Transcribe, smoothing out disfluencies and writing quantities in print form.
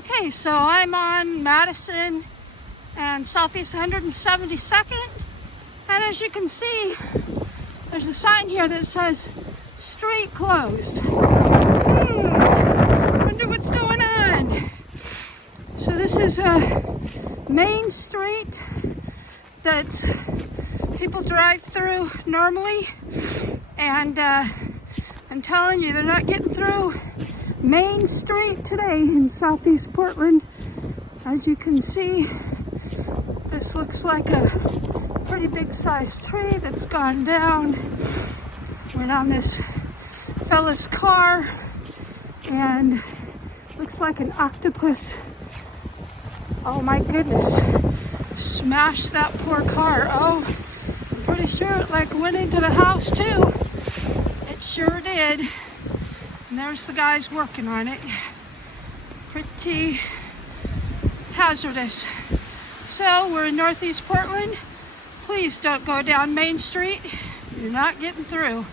Okay, so I'm on Madison and Southeast 172nd, and as you can see, there's a sign here that says street closed. Wonder what's going on. So this is a main street that people drive through normally, and I'm telling you, they're not getting through Main Street today in Southeast Portland. As you can see, this looks like a pretty big sized tree that's gone down. Went on this fella's car, and looks like an octopus. Oh my goodness, smashed that poor car. Oh, I'm pretty sure it like went into the house too. It sure did. And there's the guys working on it. Pretty hazardous. So we're in Northeast Portland. Please don't go down Main Street. You're not getting through.